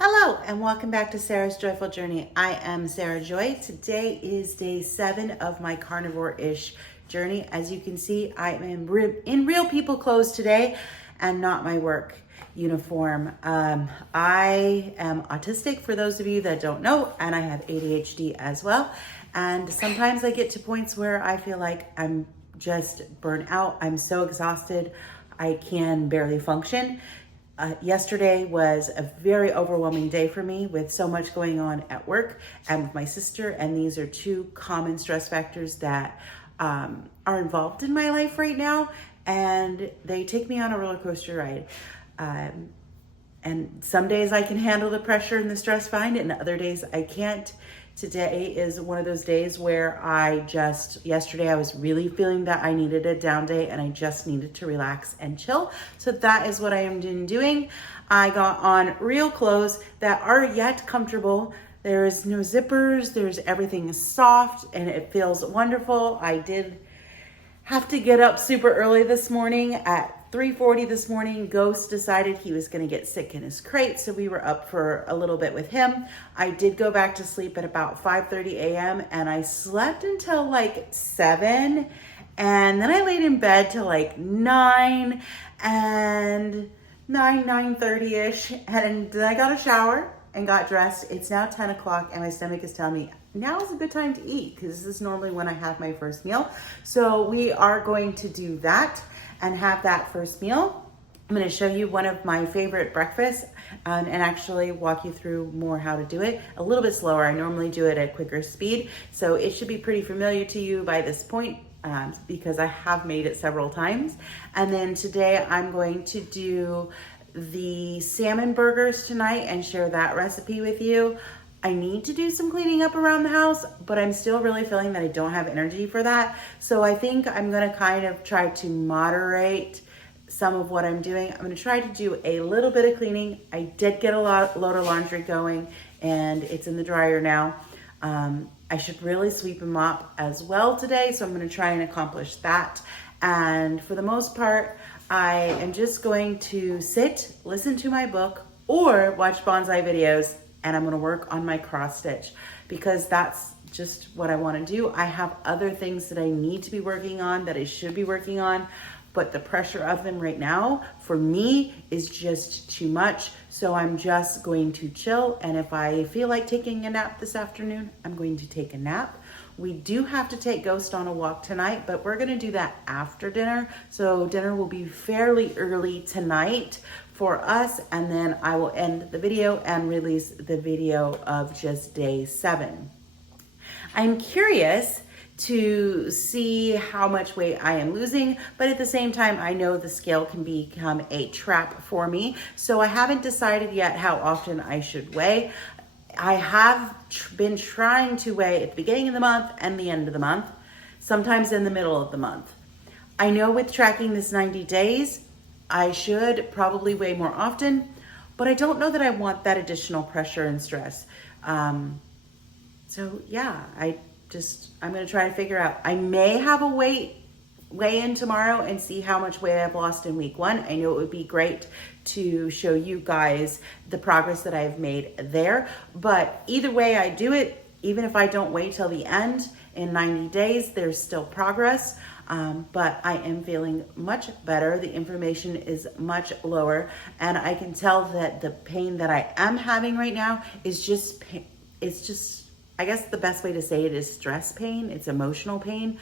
Hello and welcome back to Sarah's Joyful Journey. I am Sarah Joy. Today is day 7 of my carnivore-ish journey. As you can see, I am in real people clothes today and not my work uniform. I am autistic, for those of you that don't know, and I have ADHD as well. And sometimes I get to points where I feel like I'm just burnt out. I'm so exhausted, I can barely function. Yesterday was a very overwhelming day for me with so much going on at work and with my sister. And these are two common stress factors that are involved in my life right now. And they take me on a roller coaster ride. And some days I can handle the pressure and the stress fine, and other days I can't. Today is one of those days where yesterday I was really feeling that I needed a down day and I just needed to relax and chill. So that is what I am doing. I got on real clothes that are yet comfortable. There's no zippers, everything is soft and it feels wonderful. I did have to get up super early this morning at 3:40 this morning. Ghost decided he was going to get sick in his crate, so we were up for a little bit with him. I did go back to sleep at about 5:30 a.m. and I slept until like 7, and then I laid in bed till like 9 and 9:30ish, and then I got a shower and got dressed. It's now 10 o'clock and my stomach is telling me now is a good time to eat because this is normally when I have my first meal. So we are going to do that and have that first meal. I'm going to show you one of my favorite breakfasts and actually walk you through more how to do it a little bit slower. I normally do it at quicker speed, so it should be pretty familiar to you by this point because I have made it several times. And then today I'm going to do the salmon burgers tonight and share that recipe with you. I need to do some cleaning up around the house, but I'm still really feeling that I don't have energy for that. So I think I'm gonna kind of try to moderate some of what I'm doing. I'm gonna try to do a little bit of cleaning. I did get a load of laundry going and it's in the dryer now. I should really sweep and mop as well today, so I'm gonna try and accomplish that. And for the most part, I am just going to sit, listen to my book, or watch bonsai videos, and I'm gonna work on my cross stitch because that's just what I wanna do. I have other things that I need to be working on, that I should be working on, but the pressure of them right now for me is just too much. So I'm just going to chill, and if I feel like taking a nap this afternoon, I'm going to take a nap. We do have to take Ghost on a walk tonight, but we're gonna do that after dinner. So dinner will be fairly early tonight for us, and then I will end the video and release the video of just day 7. I'm curious to see how much weight I am losing, but at the same time, I know the scale can become a trap for me. So I haven't decided yet how often I should weigh. I have been trying to weigh at the beginning of the month and the end of the month, sometimes in the middle of the month. I know with tracking this 90 days, I should probably weigh more often, but I don't know that I want that additional pressure and stress. So yeah, I'm gonna try to figure out. I may have a weigh-in tomorrow and see how much weight I've lost in week 1. I know it would be great to show you guys the progress that I've made there, but either way I do it, even if I don't wait till the end in 90 days, there's still progress. But I am feeling much better. The inflammation is much lower, and I can tell that the pain that I am having right now is just I guess the best way to say it is stress pain. It's emotional pain.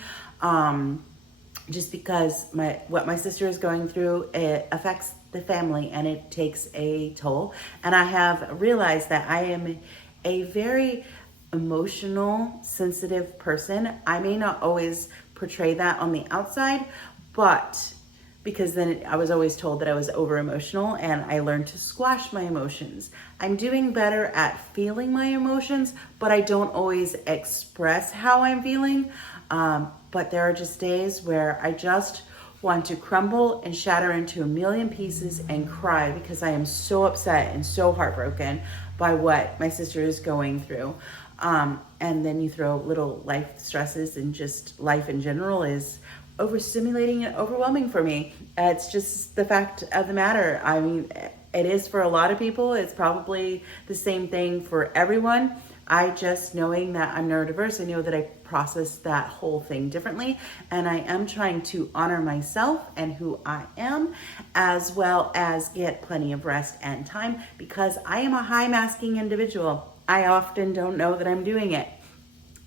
Just because what my sister is going through, it affects the family and it takes a toll. And I have realized that I am a very emotional, sensitive person. I may not always portray that on the outside, but because then I was always told that I was over emotional, and I learned to squash my emotions. I'm doing better at feeling my emotions, but I don't always express how I'm feeling. But there are just days where I just want to crumble and shatter into a million pieces and cry because I am so upset and so heartbroken by what my sister is going through. And then you throw little life stresses, and just life in general is overstimulating and overwhelming for me. It's just the fact of the matter. I mean, It is for a lot of people. It's probably the same thing for everyone. I just, knowing that I'm neurodiverse, I know that I process that whole thing differently, and I am trying to honor myself and who I am, as well as get plenty of rest and time, because I am a high masking individual. I often don't know that I'm doing it.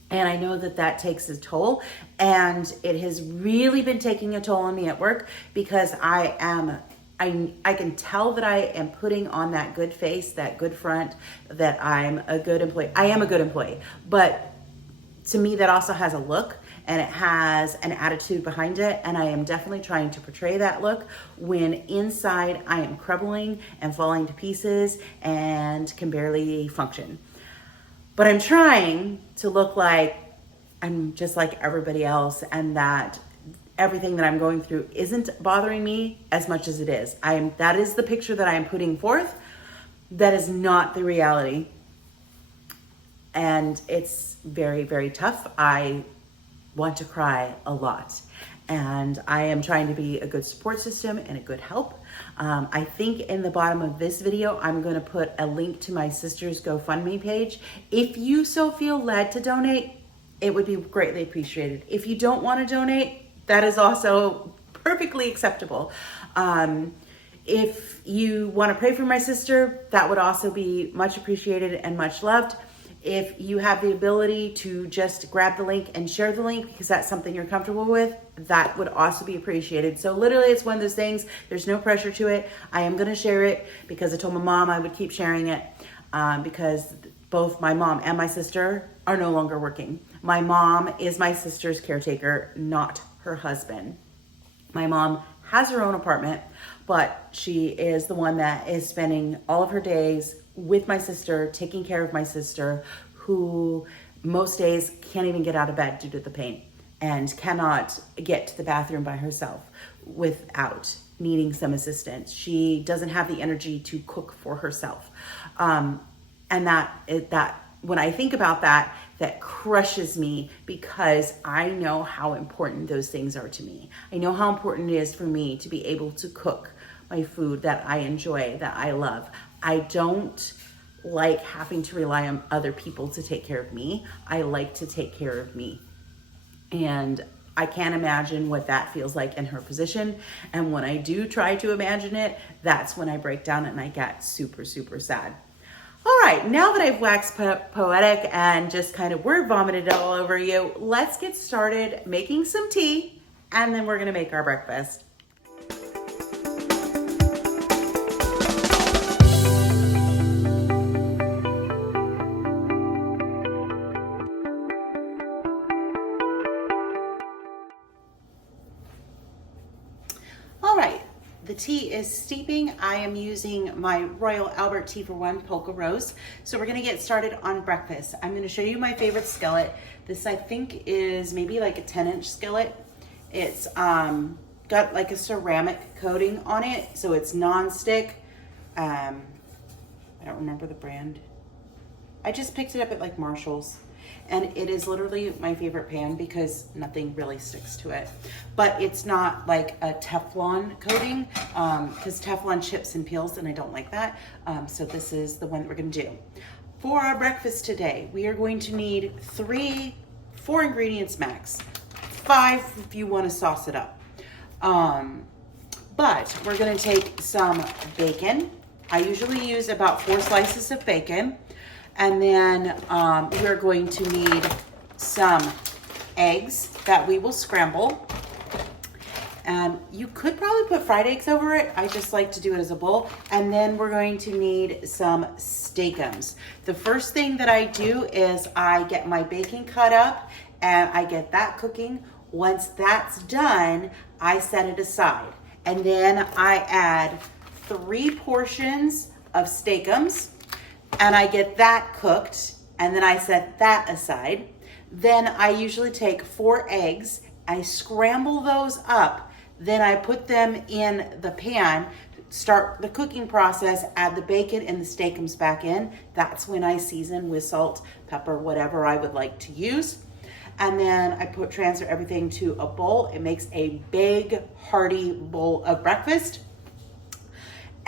And I know that that takes a toll, and it has really been taking a toll on me at work, because I can tell that I am putting on that good face, that good front, that I'm a good employee. I am a good employee, but to me that also has a look, and it has an attitude behind it, and I am definitely trying to portray that look when inside I am crumbling and falling to pieces and can barely function. But I'm trying to look like I'm just like everybody else, and that everything that I'm going through isn't bothering me as much as it is. That is the picture that I am putting forth. That is not the reality. And it's very, very tough. I want to cry a lot. And I am trying to be a good support system and a good help. I think in the bottom of this video, I'm going to put a link to my sister's GoFundMe page. If you so feel led to donate, it would be greatly appreciated. If you don't want to donate, that is also perfectly acceptable. If you want to pray for my sister, that would also be much appreciated and much loved. If you have the ability to just grab the link and share the link because that's something you're comfortable with, that would also be appreciated. So literally it's one of those things, there's no pressure to it. I am gonna share it because I told my mom I would keep sharing it because both my mom and my sister are no longer working. My mom is my sister's caretaker, not her husband. My mom has her own apartment, but she is the one that is spending all of her days with my sister, taking care of my sister, who most days can't even get out of bed due to the pain and cannot get to the bathroom by herself without needing some assistance. She doesn't have the energy to cook for herself. And that when I think about that, that crushes me because I know how important those things are to me. I know how important it is for me to be able to cook my food that I enjoy, that I love. I don't like having to rely on other people to take care of me. I like to take care of me. And I can't imagine what that feels like in her position. And when I do try to imagine it, that's when I break down and I get super, super sad. All right, now that I've waxed poetic and just kind of word vomited all over you, let's get started making some tea, and then we're gonna make our breakfast. All right, the tea is steeping. I am using my Royal Albert Tea for One Polka Rose. So we're gonna get started on breakfast. I'm gonna show you my favorite skillet. This I think is maybe like a 10-inch skillet. It's got like a ceramic coating on it, so it's non-stick. I don't remember the brand. I just picked it up at like Marshall's. And it is literally my favorite pan because nothing really sticks to it. But it's not like a Teflon coating because Teflon chips and peels and I don't like that. So this is the one that we're gonna do. For our breakfast today, we are going to need 4 ingredients max. 5 if you wanna sauce it up. But we're gonna take some bacon. I usually use about 4 slices of bacon. And then we're going to need some eggs that we will scramble. And you could probably put fried eggs over it. I just like to do it as a bowl. And then we're going to need some steakums. The first thing that I do is I get my bacon cut up and I get that cooking. Once that's done, I set it aside. And then I add 3 portions of steakums. And I get that cooked, and then I set that aside. Then I usually take 4 eggs, I scramble those up, then I put them in the pan, start the cooking process, add the bacon and the steakums back in. That's when I season with salt, pepper, whatever I would like to use. And then I transfer everything to a bowl. It makes a big, hearty bowl of breakfast.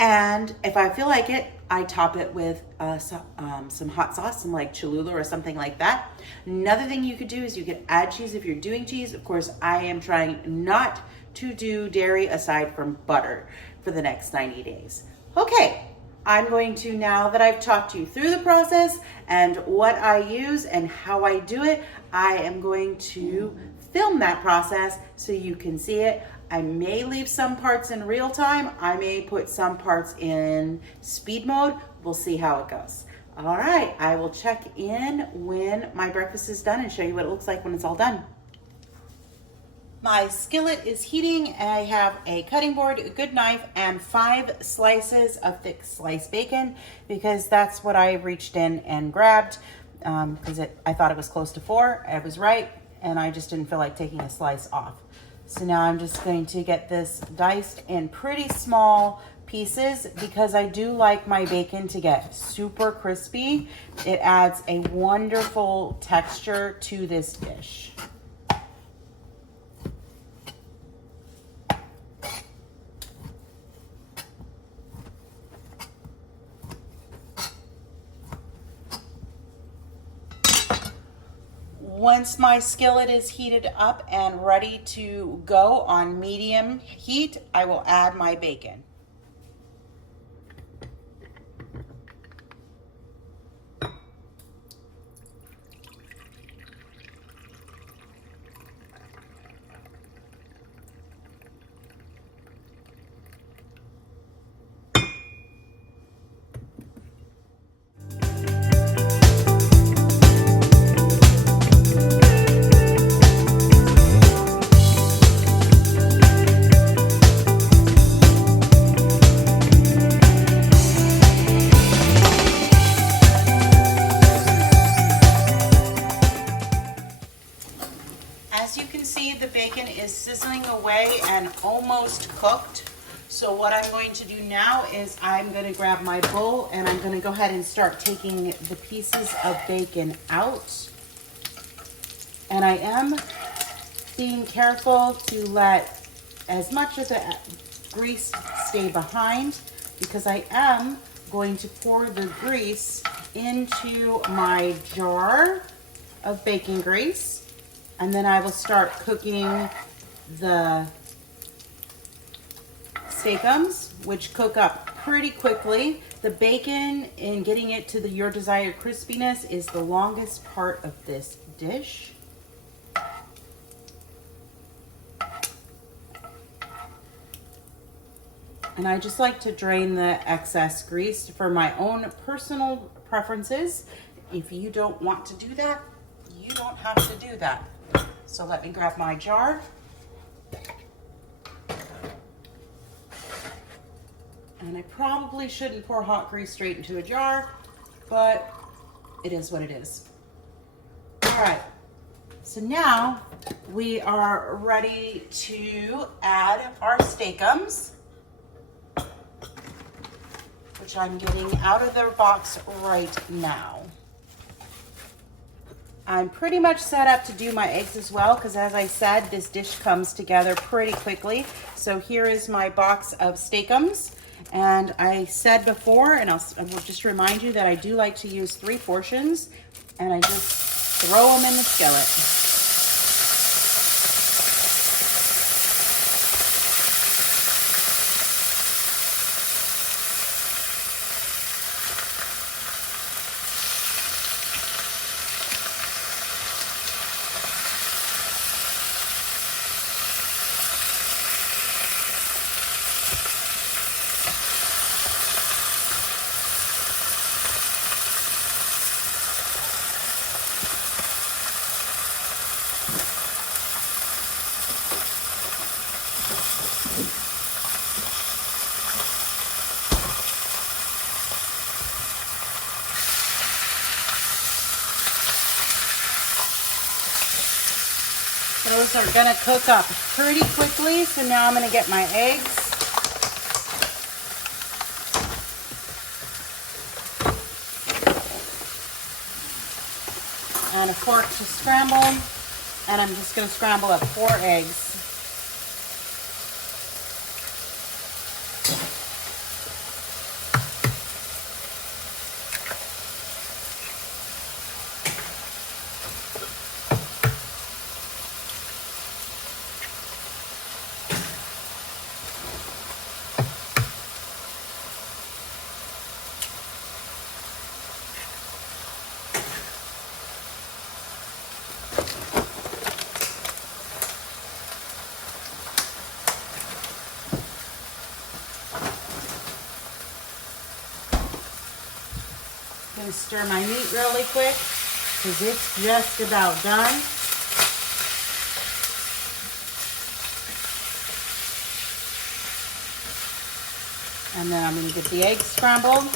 And if I feel like it, I top it with some hot sauce, some like Cholula or something like that. Another thing you could do is you could add cheese if you're doing cheese. Of course, I am trying not to do dairy aside from butter for the next 90 days. Okay, I'm going to, now that I've talked you through the process and what I use and how I do it, I am going to film that process so you can see it. I may leave some parts in real time. I may put some parts in speed mode. We'll see how it goes. All right, I will check in when my breakfast is done and show you what it looks like when it's all done. My skillet is heating. I have a cutting board, a good knife, and 5 slices of thick sliced bacon because that's what I reached in and grabbed because I thought it was close to 4. I was right, and I just didn't feel like taking a slice off. So now I'm just going to get this diced in pretty small pieces because I do like my bacon to get super crispy. It adds a wonderful texture to this dish. Once my skillet is heated up and ready to go on medium heat, I will add my bacon. As you can see, the bacon is sizzling away and almost cooked. So what I'm going to do now is I'm going to grab my bowl and I'm going to go ahead and start taking the pieces of bacon out. And I am being careful to let as much of the grease stay behind because I am going to pour the grease into my jar of bacon grease. And then I will start cooking the steakums, which cook up pretty quickly. The bacon and getting it to your desired crispiness is the longest part of this dish. And I just like to drain the excess grease for my own personal preferences. If you don't want to do that, you don't have to do that. So let me grab my jar. And I probably shouldn't pour hot grease straight into a jar, but it is what it is. All right, so now we are ready to add our steakums, which I'm getting out of their box right now. I'm pretty much set up to do my eggs as well because, as I said, this dish comes together pretty quickly. So here is my box of steakums. And I said before, and I will just remind you that I do like to use 3 portions, and I just throw them in the skillet. Those are gonna cook up pretty quickly, so now I'm gonna get my eggs. And a fork to scramble, and I'm just gonna scramble up 4 eggs. gonna stir my meat really quick because it's just about done. And then I'm gonna get the eggs scrambled.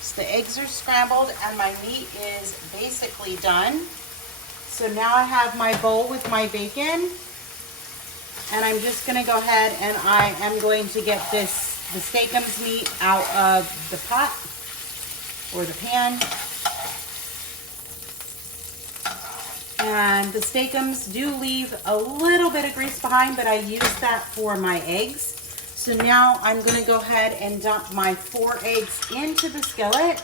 So the eggs are scrambled and my meat is basically done. So now I have my bowl with my bacon, and I'm just gonna go ahead and I am going to get the steakums meat out of the pot or the pan. And the steakums do leave a little bit of grease behind, but I use that for my eggs. So now I'm going to go ahead and dump my 4 eggs into the skillet.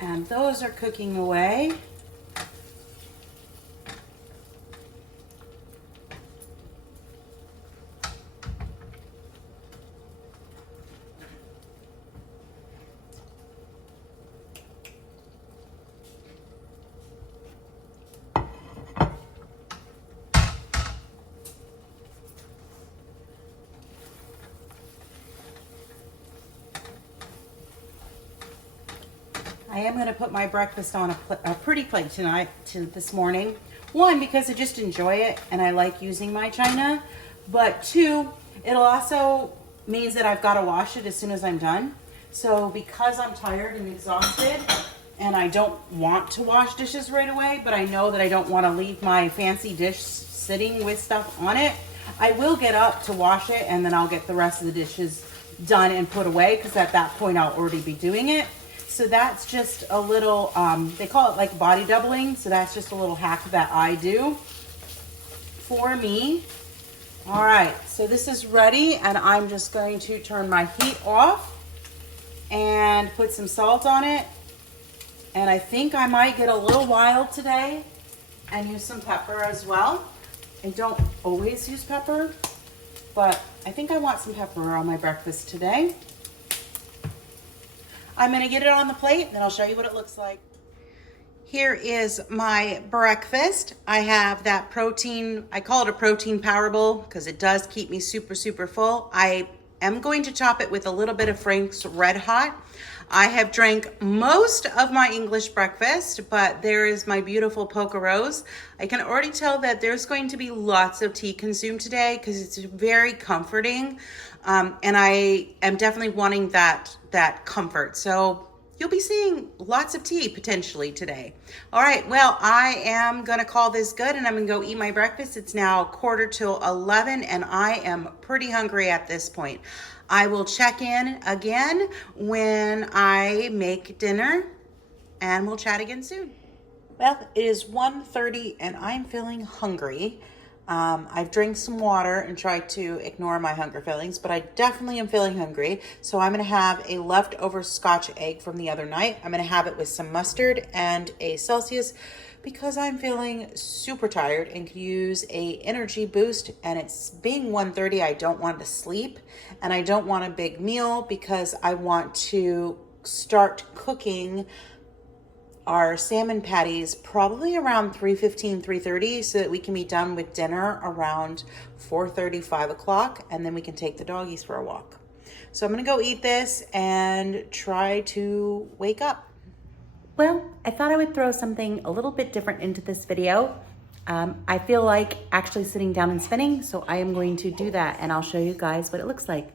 And those are cooking away. I am going to put my breakfast on a pretty plate this morning. 1, because I just enjoy it and I like using my china. But 2, it'll also means that I've got to wash it as soon as I'm done. So because I'm tired and exhausted and I don't want to wash dishes right away, but I know that I don't want to leave my fancy dish sitting with stuff on it, I will get up to wash it and then I'll get the rest of the dishes done and put away, because at that point I'll already be doing it. So that's just a little, they call it like body doubling. So that's just a little hack that I do for me. All right, so this is ready and I'm just going to turn my heat off and put some salt on it. And I think I might get a little wild today and use some pepper as well. I don't always use pepper, but I think I want some pepper on my breakfast today. I'm going to get it on the plate, and then I'll show you what it looks like. Here is my breakfast. I have that protein, I call it a protein power bowl because it does keep me super, super full. I am going to top it with a little bit of Frank's Red Hot. I have drank most of my English breakfast, but there is my beautiful Poke Rose. I can already tell that there's going to be lots of tea consumed today because it's very comforting. And I am definitely wanting that comfort. So you'll be seeing lots of tea potentially today. All right, well, I am gonna call this good and I'm gonna go eat my breakfast. It's now 11:15 and I am pretty hungry at this point. I will check in again when I make dinner and we'll chat again soon. Well, it is 1:30 and I'm feeling hungry. I've drank some water and tried to ignore my hunger feelings, but I definitely am feeling hungry. So I'm going to have a leftover Scotch egg from the other night. I'm going to have it with some mustard and a Celsius because I'm feeling super tired and could use a energy boost. And it's being 1:30, I don't want to sleep and I don't want a big meal because I want to start cooking our salmon patties probably around 3:15, 3:30 so that we can be done with dinner around 4:30, 5 o'clock, and then we can take the doggies for a walk. So I'm gonna go eat this and try to wake up. Well, I thought I would throw something a little bit different into this video. I feel like actually sitting down and spinning, so I am going to do that and I'll show you guys what it looks like.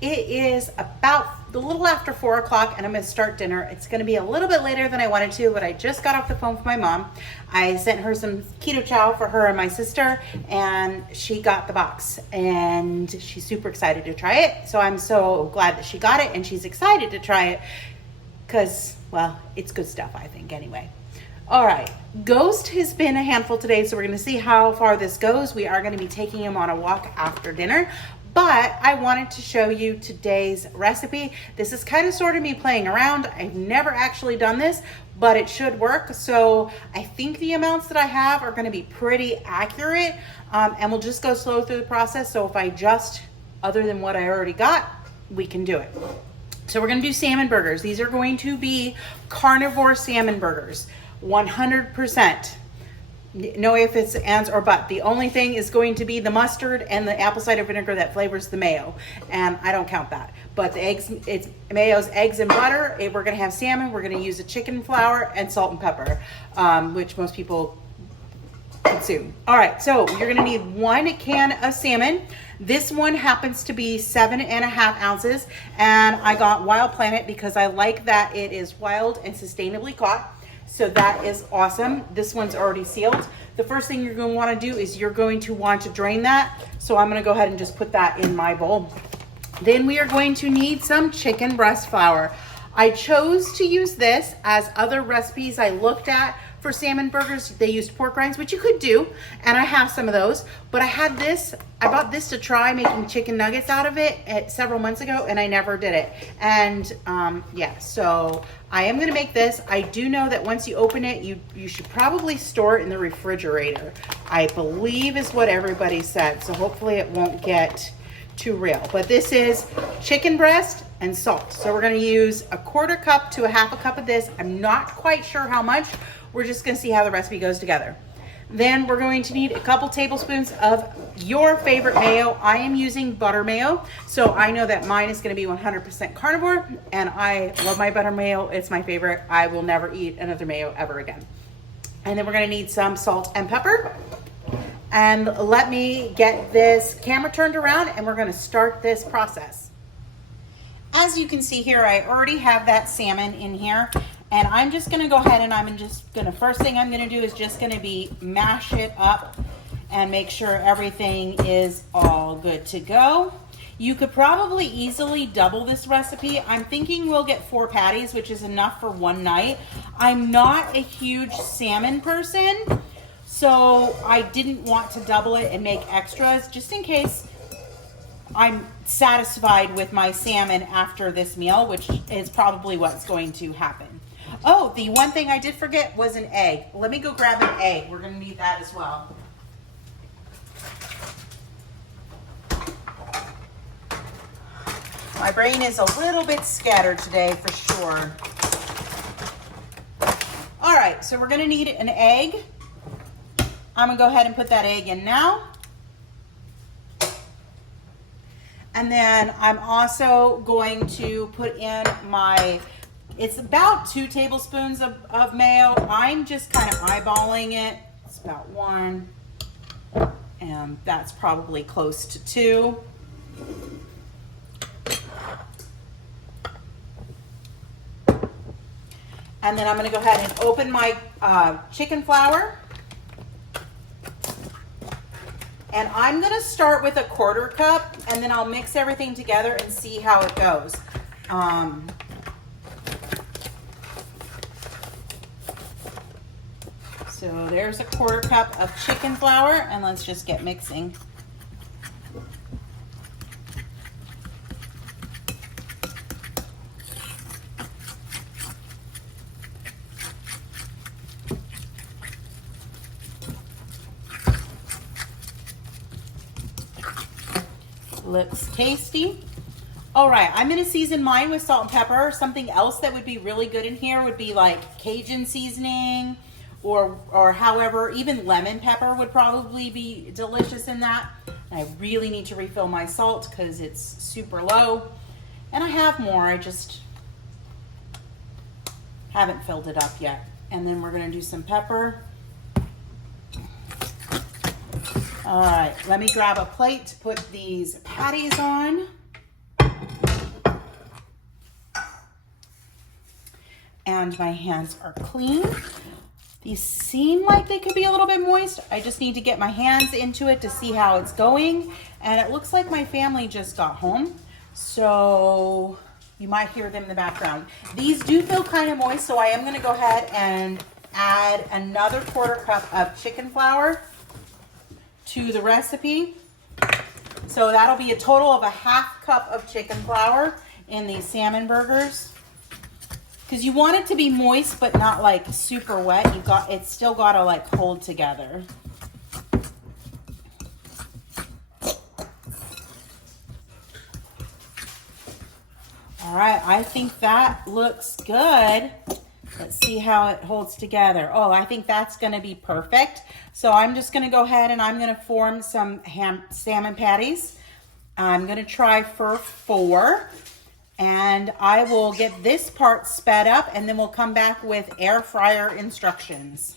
It is about a little after 4 o'clock and I'm gonna start dinner. It's gonna be a little bit later than I wanted to, but I just got off the phone with my mom. I sent her some keto chow for her and my sister, and she got the box and she's super excited to try it. So I'm so glad that she got it and she's excited to try it because, well, it's good stuff, I think, anyway. All right, Ghost has been a handful today, so we're gonna see how far this goes. We are gonna be taking him on a walk after dinner, but I wanted to show you today's recipe. This is kind of sort of me playing around. I've never actually done this, but it should work. So I think the amounts that I have are gonna be pretty accurate, and we'll just go slow through the process. So if I adjust other than what I already got, we can do it. So we're gonna do salmon burgers. These are going to be carnivore salmon burgers. 100%. No ifs, ands, or but. The only thing is going to be the mustard and the apple cider vinegar that flavors the mayo. And I don't count that. But the eggs, it's mayo's eggs and butter. We're going to have salmon. We're going to use a chicken flour and salt and pepper, which most people consume. All right, so you're going to need 1 can of salmon. This one happens to be 7.5 ounces. And I got Wild Planet because I like that it is wild and sustainably caught. So that is awesome. This one's already sealed. The first thing you're going to want to do is you're going to want to drain that. So I'm going to go ahead and just put that in my bowl. Then we are going to need some chicken breast flour. I chose to use this as other recipes I looked at for salmon burgers. They used pork rinds, which you could do, and I have some of those. But I had this, I bought this to try making chicken nuggets out of it several months ago, and I never did it. And yeah, so I am gonna make this. I do know that once you open it, you should probably store it in the refrigerator, I believe is what everybody said. So hopefully it won't get too real. But this is chicken breast and salt. So we're gonna use 1/4 cup to 1/2 cup of this. I'm not quite sure how much. We're just gonna see how the recipe goes together. Then we're going to need a couple tablespoons of your favorite mayo. I am using butter mayo, so I know that mine is gonna be 100% carnivore, and I love my butter mayo. It's my favorite. I will never eat another mayo ever again. And then we're gonna need some salt and pepper. And let me get this camera turned around and we're gonna start this process. As you can see here, I already have that salmon in here, and I'm just gonna go ahead and first thing I'm gonna do is just gonna be mash it up and make sure everything is all good to go. You could probably easily double this recipe. I'm thinking we'll get 4 patties, which is enough for one night. I'm not a huge salmon person, so I didn't want to double it and make extras just in case I'm satisfied with my salmon after this meal, which is probably what's going to happen. Oh, the one thing I did forget was an egg. Let me go grab an egg. We're going to need that as well. My brain is a little bit scattered today for sure. All right, so we're going to need an egg. I'm going to go ahead and put that egg in now. And then I'm also going to put in it's about 2 tablespoons of mayo. I'm just kind of eyeballing it. It's about 1, and that's probably close to 2. And then I'm gonna go ahead and open my chicken flour. And I'm gonna start with 1/4 cup, and then I'll mix everything together and see how it goes. So there's 1/4 cup of chicken flour, and let's just get mixing. Looks tasty. All right, I'm gonna season mine with salt and pepper. Something else that would be really good in here would be like Cajun seasoning, or however, even lemon pepper would probably be delicious in that. And I really need to refill my salt because it's super low. And I have more, I just haven't filled it up yet. And then we're gonna do some pepper. All right, let me grab a plate to put these patties on. and my hands are clean. These seem like they could be a little bit moist. I just need to get my hands into it to see how it's going. And it looks like my family just got home, so you might hear them in the background. These do feel kind of moist, so I am gonna go ahead and add another 1/4 cup of chicken flour to the recipe. So that'll be a total of a 1/2 cup of chicken flour in these salmon burgers. Because you want it to be moist, but not like super wet. It's still gotta like hold together. All right, I think that looks good. Let's see how it holds together. Oh, I think that's gonna be perfect. So I'm just gonna go ahead and I'm gonna form some salmon patties. I'm gonna try for 4. And I will get this part sped up and then we'll come back with air fryer instructions.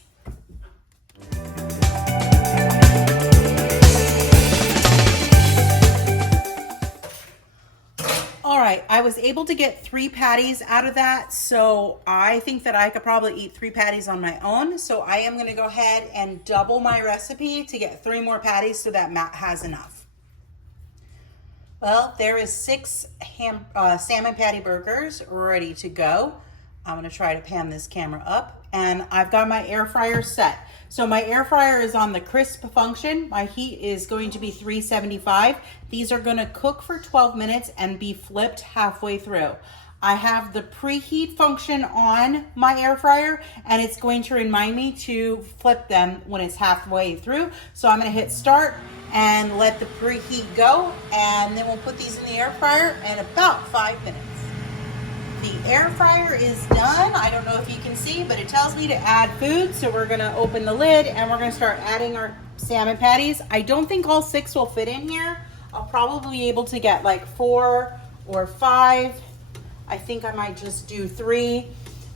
All right, I was able to get 3 patties out of that, so I think that I could probably eat 3 patties on my own. So I am gonna go ahead and double my recipe to get 3 more patties so that Matt has enough. Well, there is 6 salmon patty burgers ready to go. I'm gonna try to pan this camera up, and I've got my air fryer set. So my air fryer is on the crisp function. My heat is going to be 375. These are gonna cook for 12 minutes and be flipped halfway through. I have the preheat function on my air fryer, and it's going to remind me to flip them when it's halfway through. So I'm gonna hit start and let the preheat go, and then we'll put these in the air fryer in about 5 minutes. The air fryer is done. I don't know if you can see, but it tells me to add food. So we're gonna open the lid and we're gonna start adding our salmon patties. I don't think all 6 will fit in here. I'll probably be able to get like 4 or 5. I think I might just do 3,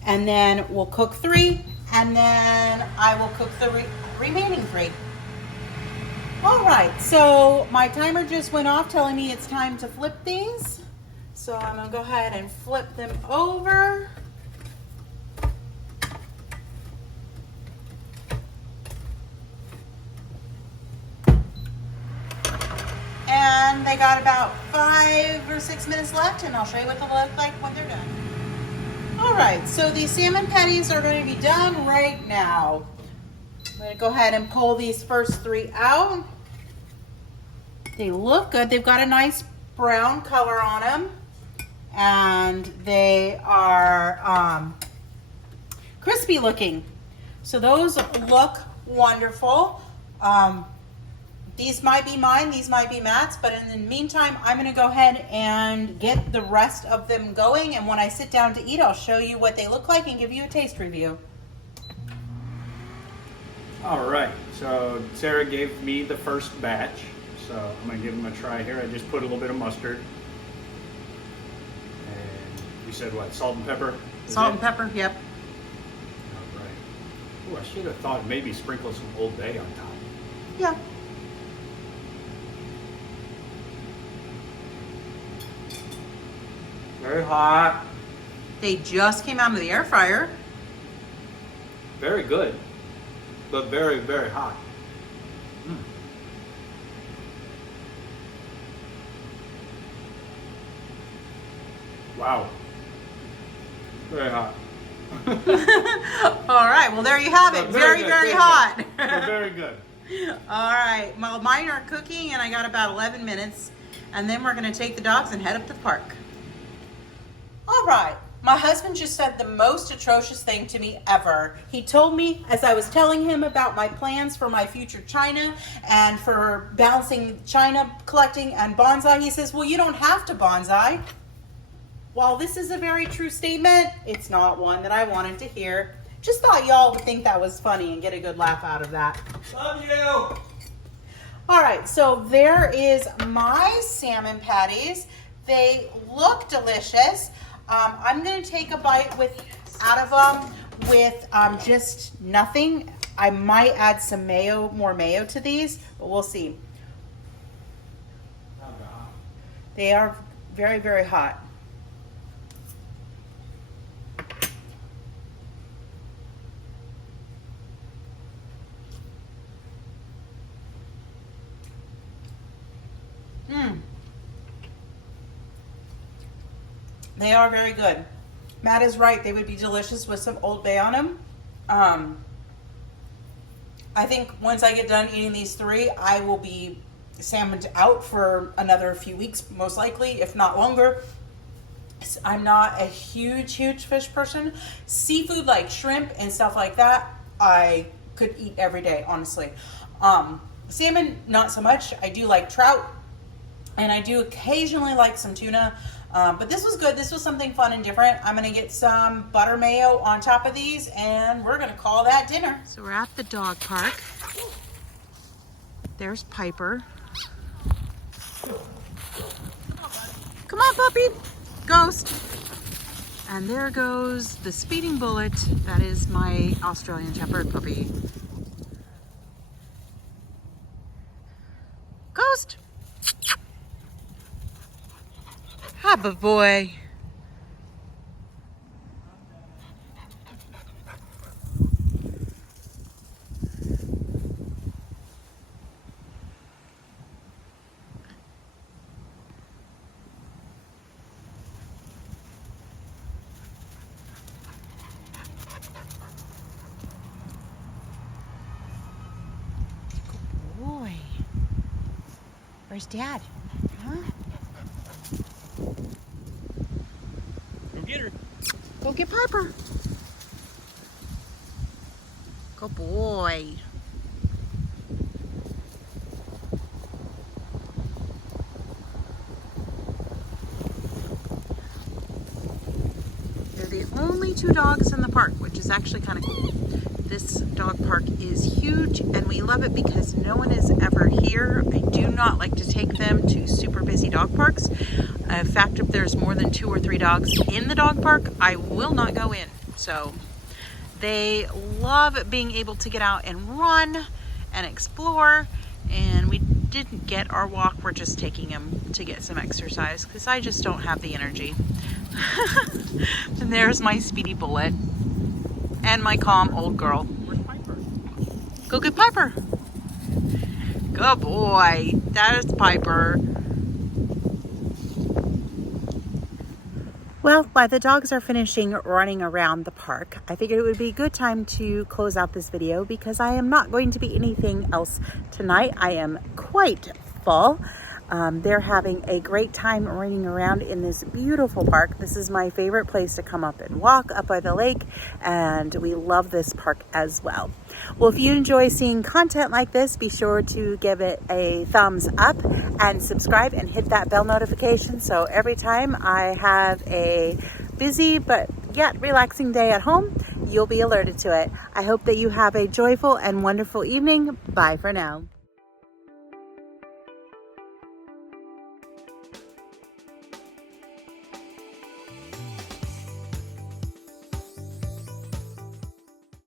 and then we'll cook 3, and then I will cook the remaining 3. All right, so my timer just went off telling me it's time to flip these. So I'm gonna go ahead and flip them over. And they got about 5 or 6 minutes left, and I'll show you what they'll look like when they're done. All right, so these salmon patties are going to be done right now. I'm going to go ahead and pull these first 3 out. They look good. They've got a nice brown color on them, and they are crispy looking. So those look wonderful. These might be mine, these might be Matt's, but in the meantime, I'm gonna go ahead and get the rest of them going, and when I sit down to eat, I'll show you what they look like and give you a taste review. All right, so Sarah gave me the first batch, so I'm gonna give them a try here. I just put a little bit of mustard. And you said what, salt and pepper? Salt and pepper, yep. All right. Oh, I should have thought maybe sprinkle some Old Bay on top. Yeah. Very hot. They just came out of the air fryer. Very good, but very, very hot. Wow. Very hot. All right, well, there you have it. Very, very hot. Very good. All right, well, mine are cooking, and I got about 11 minutes, and then we're going to take the dogs and head up to the park. All right, my husband just said the most atrocious thing to me ever. He told me, as I was telling him about my plans for my future china and for balancing china collecting and bonsai, he says, well, you don't have to bonsai. While this is a very true statement, it's not one that I wanted to hear. Just thought y'all would think that was funny and get a good laugh out of that. Love you. All right, so there is my salmon patties. They look delicious. I'm gonna take a bite out of them with just nothing. I might add some mayo, more mayo to these, but we'll see. They are very, very hot. They are very good. Matt is right. They would be delicious with some Old Bay on them. I think once I get done eating these 3, I will be salmoned out for another few weeks, most likely, if not longer. I'm not a huge fish person. Seafood like shrimp and stuff like that, I could eat every day, honestly. Salmon, not so much. I do like trout, and I do occasionally like some tuna. But this was good. This was something fun and different. I'm going to get some butter mayo on top of these, and we're going to call that dinner. So we're at the dog park. There's Piper. Come on, puppy. Ghost. And there goes the speeding bullet. That is my Australian Shepherd puppy. Ghost. Hubba boy. Good boy. Where's Dad? Huh? Get her. Go get Piper. Good boy. They're the only 2 dogs in the park, which is actually kind of cool. This dog park is huge, and we love it because no one is ever here. I do not like to take them to super busy dog parks. In fact, if there's more than 2 or 3 dogs in the dog park, I will not go in. So they love being able to get out and run and explore, and we didn't get our walk. We're just taking them to get some exercise because I just don't have the energy. And there's my speedy bullet and my calm old girl. Where's Piper? Go get Piper. Good boy. That is Piper. Well, while the dogs are finishing running around the park, I figured it would be a good time to close out this video because I am not going to be anything else tonight. I am quite full. They're having a great time running around in this beautiful park. This is my favorite place to come up and walk up by the lake, and we love this park as well. Well, if you enjoy seeing content like this, be sure to give it a thumbs up and subscribe and hit that bell notification so every time I have a busy but yet relaxing day at home, you'll be alerted to it. I hope that you have a joyful and wonderful evening. Bye for now.